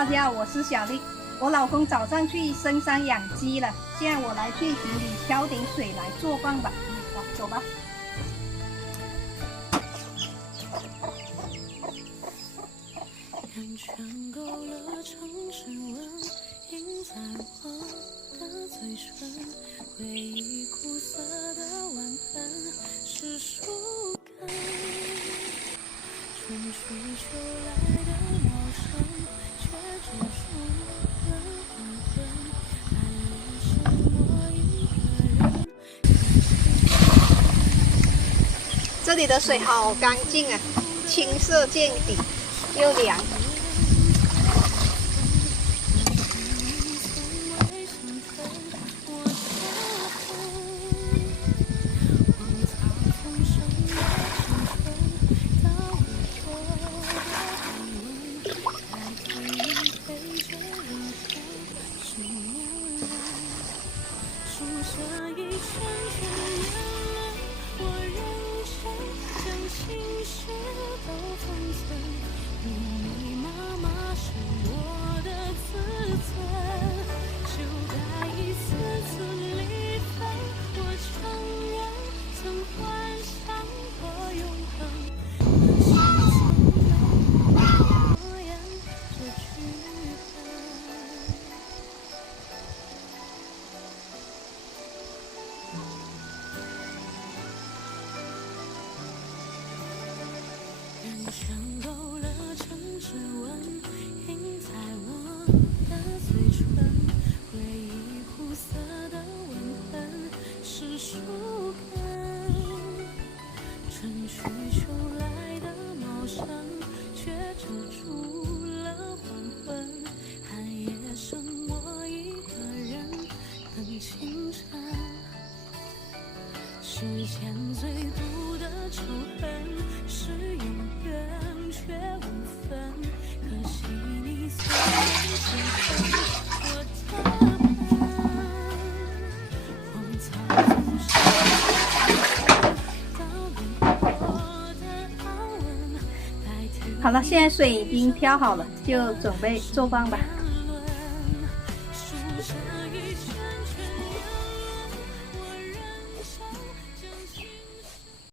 大家好，我是小丽。我老公早上去深山养鸡了，现在我来去井里挑点水来做饭吧。走吧。人圈勾勒成指纹，印在我的嘴唇，回忆苦涩的吻痕是树根，春去秋来的茂盛，却遮住了黄昏，暗夜剩我一个人。这里的水好干净啊，清澈见底，又凉。圈勾勒成指纹，印在我的嘴唇，回忆苦涩的吻痕是树根，春去秋来的茂盛，却遮住了黄昏，寒夜剩我一个人等清晨，世间最毒的仇恨是永远却无分，可惜你虽然心疼我的笨，荒草丛生到你我的安稳，代替。好了，现在水已经挑好了，就准备做饭吧。